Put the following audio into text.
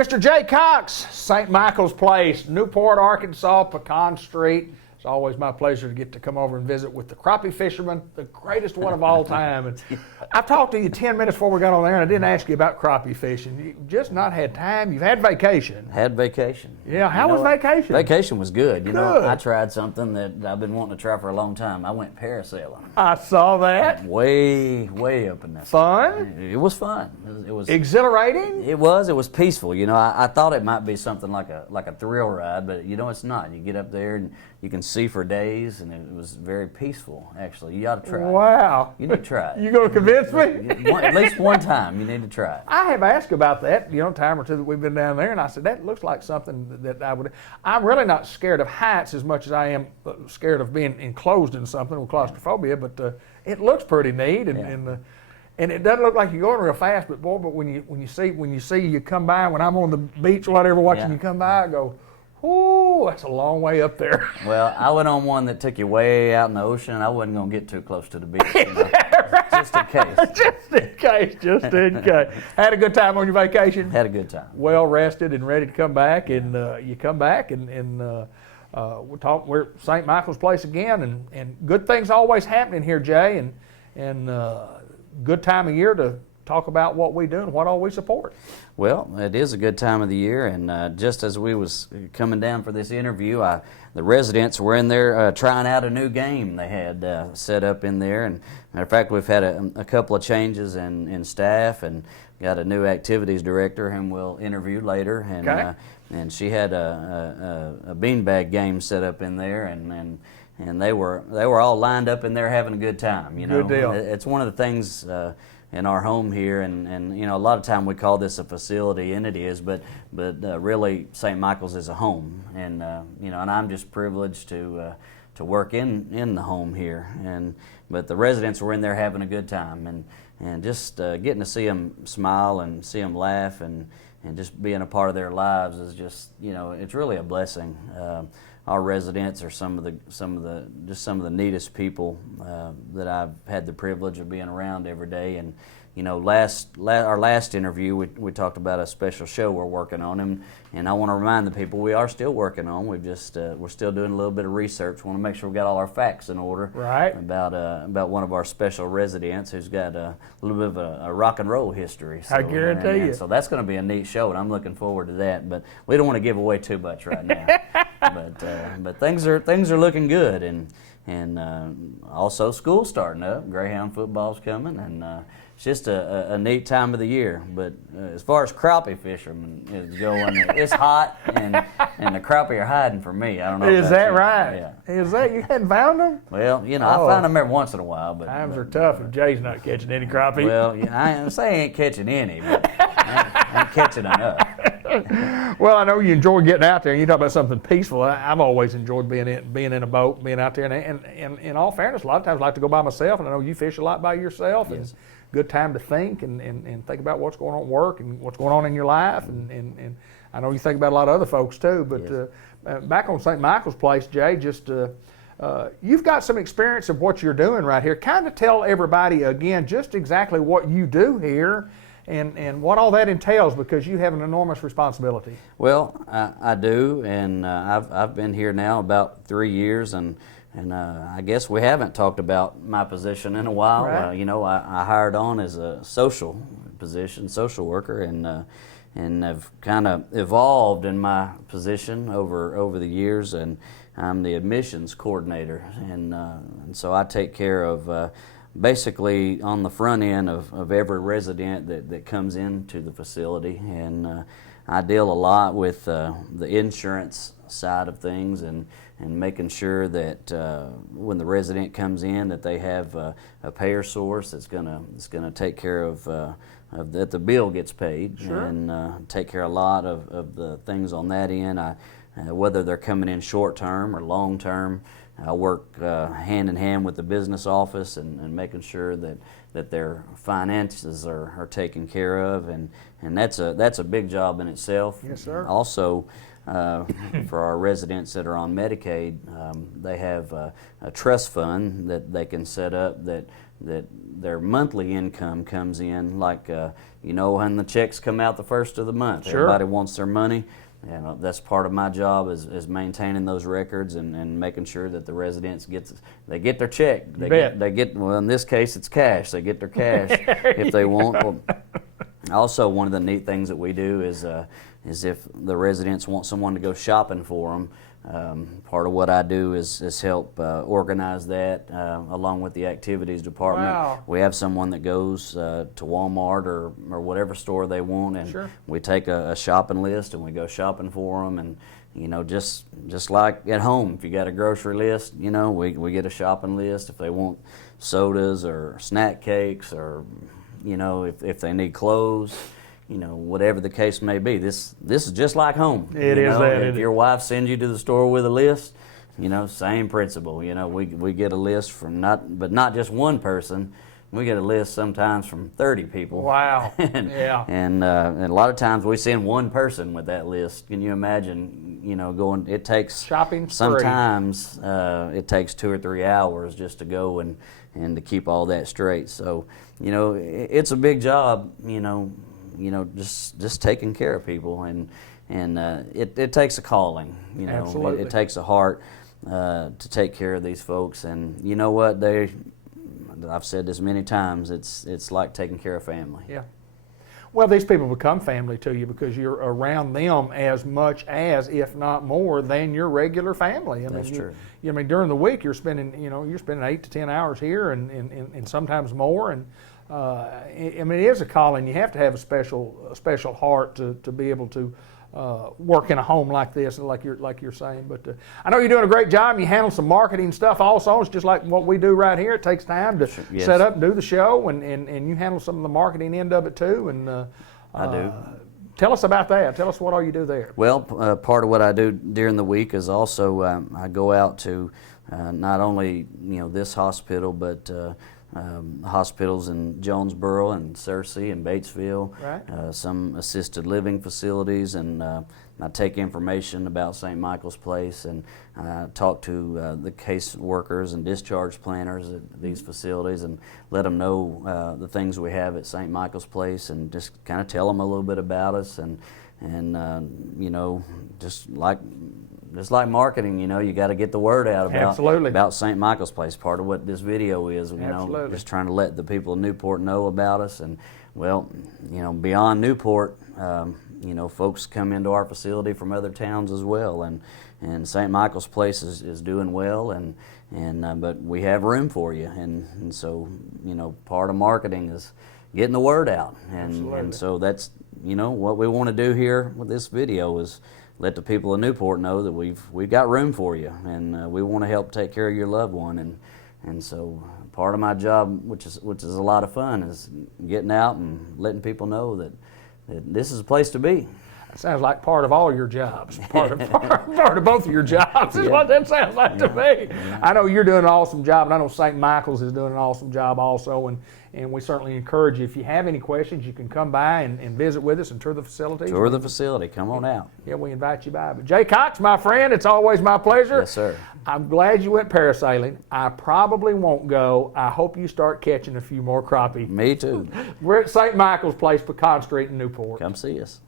Mr. Jay Cox, St. Michael's Place, Newport, Arkansas, Pecan Street. It's always my pleasure to get to come over and visit with the crappie fisherman, the greatest one of all time. And I've talked to you 10 minutes before we got on there, and I didn't ask you about crappie fishing. You've just not had time. You've had vacation. Had vacation. Yeah, how was vacation? Vacation was good. You Good. know, I tried something that I've been wanting to try for a long time. I went parasailing. I saw that. Way up in the Fun? It was fun. It was Exhilarating? It was peaceful. You know, I thought it might be something like a thrill ride, but you know it's not. You get up there and you can see for days, and it was very peaceful. Actually, you ought to try it. Wow. You need to try it. You going to convince me? At least one time, you need to try it. I have asked about that, a time or two that we've been down there, and I said, that looks like something that I would. I'm really not scared of heights as much as I am scared of being enclosed in something with claustrophobia, but it looks pretty neat, and it doesn't look like you're going real fast, but boy, when you see you come by, when I'm on the beach or whatever watching you come by, I go, ooh, that's a long way up there. Well, I went on one that took you way out in the ocean. I wasn't going to get too close to the beach. Just in case. Just in case. Had a good time on your vacation? Had a good time. Well rested and ready to come back, and you come back, and we're St. Michael's Place again, and good things always happening here, Jay, and good time of year to talk about what we do and what all we support. Well, it is a good time of the year, and just as we was coming down for this interview, the residents were in there trying out a new game they had set up in there. And matter of fact, we've had a couple of changes in staff, and got a new activities director whom we'll interview later. And okay. And she had a beanbag game set up in there, and they were all lined up in there having a good time. You know, good deal. It's one of the things in our home here, and a lot of time we call this a facility, and it is, but really St. Michael's is a home, and and I'm just privileged to work in the home here, but the residents were in there having a good time, and just getting to see them smile and see them laugh, and just being a part of their lives is just, it's really a blessing. Our residents are some of the neatest people that I've had the privilege of being around every day. And our last interview we talked about a special show we're working on, and I want to remind the people we are still working on. We're still doing a little bit of research. Want to make sure we got all our facts in order. Right. About one of our special residents who's got a little bit of a rock and roll history. So, I guarantee you. So that's going to be a neat show, and I'm looking forward to that. But we don't want to give away too much right now. But things are looking good, and also school's starting up. Greyhound football's coming, and it's just a neat time of the year. But as far as crappie fishermen is going, it's hot, and the crappie are hiding from me. I don't know. Is that you. right? Yeah. Is that, you hadn't found them? Well, I find them every once in a while, but Times are tough if Jay's not catching any crappie. Well, I ain't say I ain't catching any, but I ain't catching enough. Well, I know you enjoy getting out there, and you talk about something peaceful. I've always enjoyed being in a boat, being out there, and in all fairness, a lot of times I like to go by myself, and I know you fish a lot by yourself. Yes. And good time to think and think about what's going on at work and what's going on in your life, and I know you think about a lot of other folks too. But yes. Back on St. Michael's Place, Jay, just you've got some experience of what you're doing right here. Kind of tell everybody again just exactly what you do here. And what all that entails, because you have an enormous responsibility. Well, I do, and I've been here now about 3 years, and I guess we haven't talked about my position in a while. Right. I hired on as a social position, social worker, and have kind of evolved in my position over the years, and I'm the admissions coordinator, and so I take care of basically on the front end of every resident that comes into the facility, and I deal a lot with the insurance side of things, and making sure that when the resident comes in that they have a payer source that's gonna take care of that the bill gets paid. Sure. And take care of a lot of the things on that end. Whether they're coming in short term or long term, I work hand in hand with the business office and making sure that their finances are taken care of, and that's a big job in itself. Yes, sir. Also, for our residents that are on Medicaid, they have a trust fund that they can set up that their monthly income comes in, like you know, when the checks come out the first of the month. Sure. Everybody wants their money. And that's part of my job is maintaining those records and making sure that the residents get their check. They get well, in this case it's cash. They get their cash if they want. Well, also, one of the neat things that we do is if the residents want someone to go shopping for them, part of what I do is help organize that along with the activities department. Wow. We have someone that goes to Walmart or whatever store they want, and Sure. we take a shopping list and we go shopping for them. And you know, just like at home, if you got a grocery list, you know, we get a shopping list. If they want sodas or snack cakes, or you know, if they need clothes, you know, whatever the case may be, this is just like home. It is that. If your wife sends you to the store with a list, you know, same principle. You know, we get a list from not just one person. We get a list sometimes from 30 people. Wow. Yeah. And a lot of times we send one person with that list. Can you imagine? You know, going. It takes shopping spree. Sometimes it takes 2 or 3 hours just to go and to keep all that straight. So, you know, it's a big job. You know, just taking care of people, and it takes a calling. You know, Absolutely. It takes a heart to take care of these folks. And you know what? I've said this many times. It's like taking care of family. Yeah. Well, these people become family to you because you're around them as much as, if not more, than your regular family. That's true. I mean, during the week you're spending 8 to 10 hours here, and sometimes more. And I mean, it is a calling. You have to have a special heart to be able to work in a home like this, like you're saying. But I know you're doing a great job. You handle some marketing stuff also. It's just like what we do right here. It takes time to Yes. set up and do the show, and you handle some of the marketing end of it too. And I do. Tell us about that. Tell us what all you do there. Well, part of what I do during the week is also I go out to not only this hospital, but hospitals in Jonesboro and Searcy and Batesville, Right. Some assisted living facilities, and I take information about St. Michael's Place and talk to the case workers and discharge planners at these facilities and let them know the things we have at St. Michael's Place, and just kind of tell them a little bit about us, and just like marketing, you got to get the word out about St. Michael's Place. Part of what this video is, just trying to let the people of Newport know about us. And well, beyond Newport, folks come into our facility from other towns as well, and St. Michael's Place is doing well, but we have room for you, and so part of marketing is getting the word out, and so that's what we want to do here with this video is let the people of Newport know that we've got room for you, and we want to help take care of your loved one, and so part of my job, which is a lot of fun, is getting out and letting people know that this is a place to be. It sounds like part of all your jobs, part of both of your jobs is what that sounds like to me. Yeah. I know you're doing an awesome job, and I know St. Michael's is doing an awesome job also, and we certainly encourage you, if you have any questions, you can come by and visit with us and tour the facility. Tour the facility, come on out. Yeah, we invite you by. But Jay Cox, my friend, it's always my pleasure. Yes, sir. I'm glad you went parasailing. I probably won't go. I hope you start catching a few more crappie. Me too. We're at St. Michael's Place, Pecan Street in Newport. Come see us.